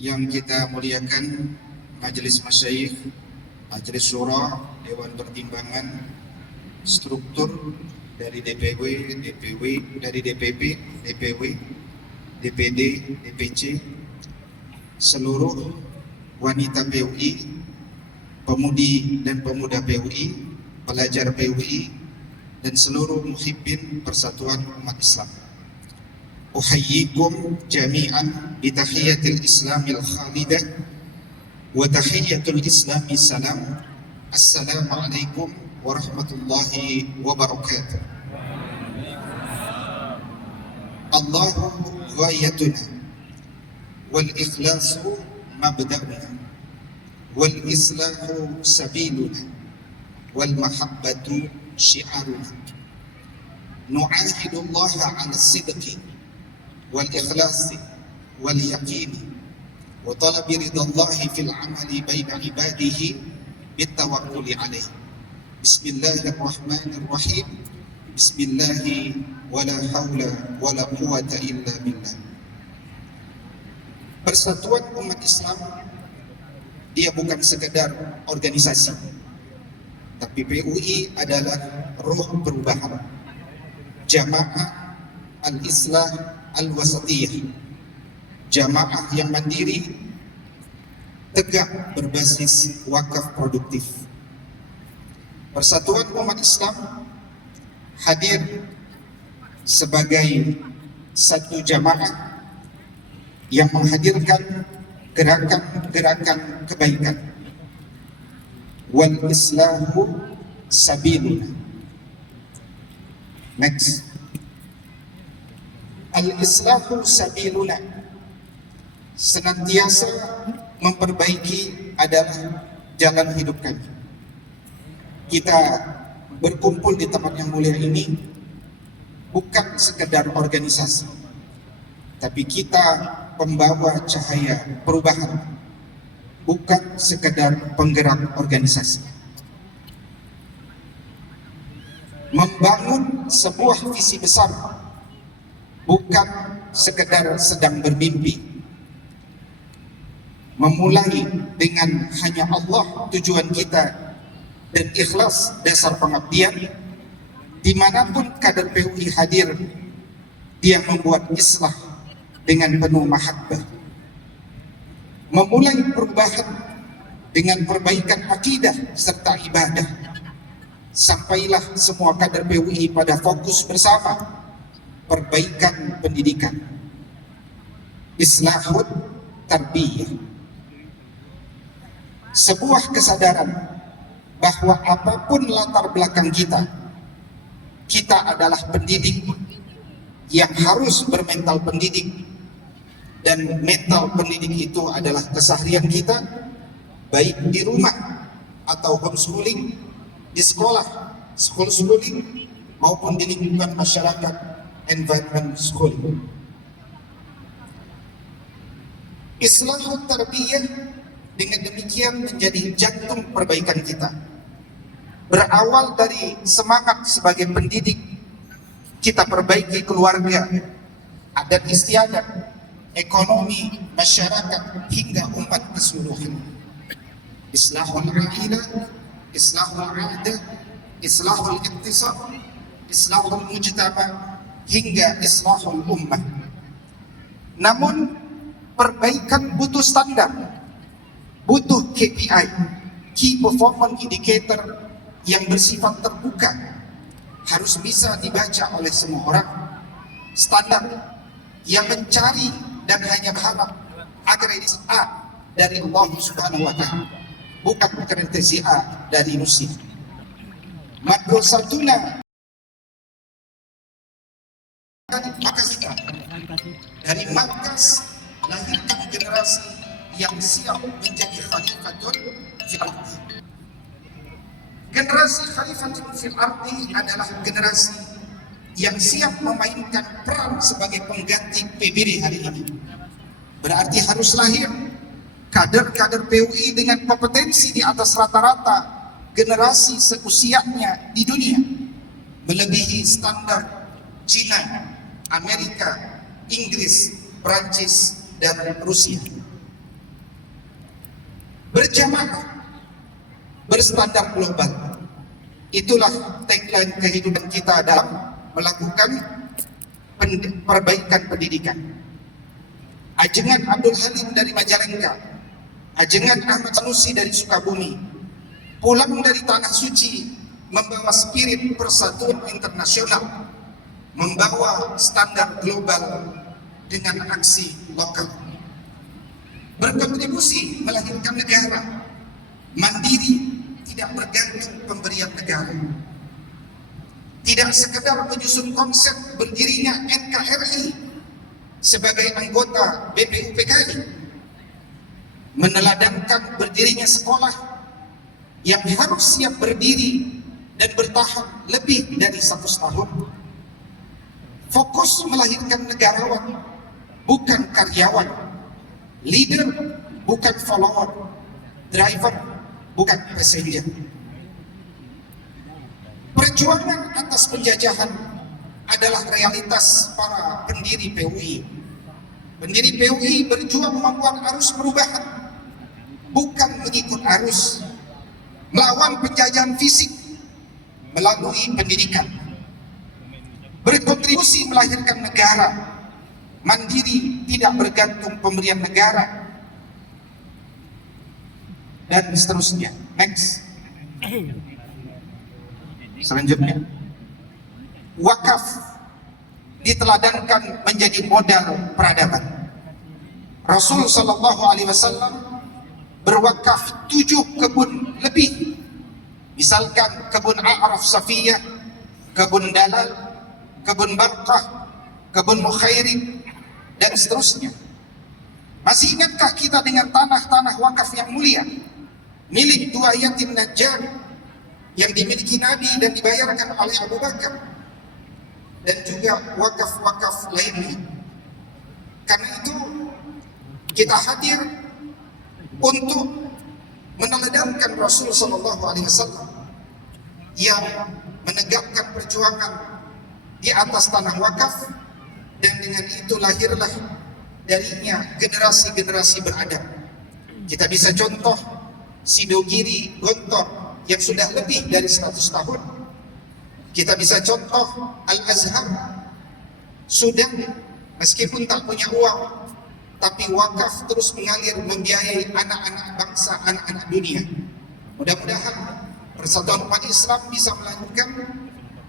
yang kita muliakan, Majelis Masyayikh, Majelis Syura, Dewan Pertimbangan, struktur dari DPW, dari DPP, DPW, DPD, DPC, seluruh wanita PUI, pemudi dan pemuda PUI, pelajar PUI, dan seluruh muhibbin Persatuan Umat Islam. Uhayyikum jami'an bitahiyatil islamil khalidah wa tahiyatul islami salam. Assalamualaikum warahmatullahi wabarakatuh. Allahu ghayatuna wal ikhlasu mabda'una wal islahu sabiluna wal mahabbatu syi'aruna. Nu'ahidullaha 'ala sidqi wal ikhlasi wal yaqini wa talabi ridallahi fil amali baina ibadihi bitawakkuli alaihi. Bismillahirrahmanirrahim. Bismillahi wala haula wala quwata illa billah. Persatuan umat Islam dia bukan sekedar organisasi, tapi PUI adalah roh perubahan, jamaah al-islah al-wasatiyah, jamaah yang mandiri, tegak berbasis wakaf produktif. Persatuan umat Islam hadir sebagai satu jamaah yang menghadirkan gerakan-gerakan kebaikan. Wal islahu sabiluna. Next. Al-islahu sabiluna, senantiasa memperbaiki adalah jalan hidup kami. Kita berkumpul di tempat yang mulia ini bukan sekedar organisasi, tapi kita pembawa cahaya perubahan, bukan sekedar penggerak organisasi. Membangun sebuah visi besar, bukan sekedar sedang bermimpi. Memulai dengan hanya Allah tujuan kita dan ikhlas dasar pengabdian. Dimanapun kader PUI hadir, dia membuat islah dengan penuh mahabbah. Memulai perubahan dengan perbaikan akidah serta ibadah. Sampailah semua kader PUI pada fokus bersama perbaikan pendidikan, islahut tarbiyah. Sebuah kesadaran bahwa apapun latar belakang kita, kita adalah pendidik yang harus bermental pendidik, dan mental pendidik itu adalah keseharian kita, baik di rumah atau homeschooling, di sekolah, school schooling, maupun di lingkungan masyarakat, environment schooling. Islahut tarbiyah dengan demikian menjadi jantung perbaikan kita. Berawal dari semangat sebagai pendidik, kita perbaiki keluarga, adat istiadat, ekonomi, masyarakat, hingga umat keseluruhan. Islahul aqidah, islahul adah, islahul iktisad, islahul mujtama, hingga islahul ummah. Namun perbaikan butuh standar, butuh KPI, Key Performance Indicator, yang bersifat terbuka, harus bisa dibaca oleh semua orang. Standar yang mencari dan hanya berharap akreditasi A dari Allah Subhanahu wa Ta'ala, bukan akreditasi A dari manusia. Madrasatuna dari markas lahirkan generasi yang siap menjadi khalifatun fil ardi. Generasi khalifatun fil ardi adalah generasi yang siap memainkan peran sebagai pengganti PBD hari ini. Berarti harus lahir kader-kader PUI dengan kompetensi di atas rata-rata generasi seusianya di dunia, melebihi standar Cina, Amerika, Inggris, Prancis, dan Rusia. berjamaah, berstandar global. Itulah tagline kehidupan kita dalam melakukan perbaikan pendidikan. Ajengan Abdul Halim dari Majalengka, ajengan Ahmad Sanusi dari Sukabumi, pulang dari Tanah Suci membawa spirit persatuan internasional, membawa standar global dengan aksi lokal. Berkontribusi melahirkan negara mandiri, tidak bergantung pemberian negara. Tidak sekedar menyusun konsep berdirinya NKRI sebagai anggota BPUPKI, meneladankan berdirinya sekolah yang harus siap berdiri dan bertahan lebih dari 100 tahun. Fokus melahirkan negarawan, bukan karyawan, leader bukan follower, driver bukan passenger. Perjuangan atas penjajahan adalah realitas para pendiri PUI. Pendiri PUI berjuang membuat arus perubahan, bukan mengikut arus, melawan penjajahan fisik melalui pendidikan. Berkontribusi melahirkan negara mandiri, tidak bergantung pemberian negara, dan seterusnya. Next. Selanjutnya, wakaf diteladankan menjadi modal peradaban. Rasul Shallallahu Alaihi Wasallam berwakaf 7 kebun lebih, misalkan kebun A'raf Safiyah, kebun Dalal, kebun Barqah, kebun Mukhairin, dan seterusnya. Masih ingatkah kita dengan tanah-tanah wakaf yang mulia milik 2 yatim Najjar yang dimiliki Nabi dan dibayarkan oleh Abu Bakar, dan juga wakaf-wakaf lainnya? Karena itu kita hadir untuk meneladankan Rasul Sallallahu Alaihi Wasallam yang menegakkan perjuangan di atas tanah wakaf, dan dengan itu lahirlah darinya generasi-generasi beradab. Kita bisa contoh Sidogiri Gontor yang sudah lebih dari 100 tahun. Kita bisa contoh Al-Azhar sudah, meskipun tak punya uang, tapi wakaf terus mengalir membiayai anak-anak bangsa, anak-anak dunia. Mudah-mudahan Persatuan Umat Islam bisa melanjutkan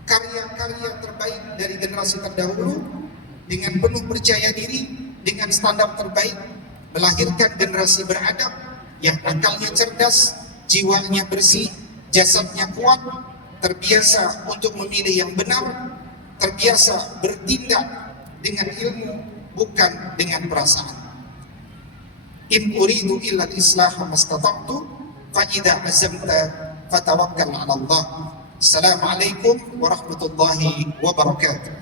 karya-karya terbaik dari generasi terdahulu dengan penuh percaya diri, dengan standar terbaik, melahirkan generasi beradab yang akalnya cerdas, jiwanya bersih, jasadnya kuat, terbiasa untuk memilih yang benar, terbiasa bertindak dengan ilmu, bukan dengan perasaan. In uridu illa al-islah mastata'tu fa idza azamta fatawakkal 'ala Allah. Assalamualaikum warahmatullahi wabarakatuh.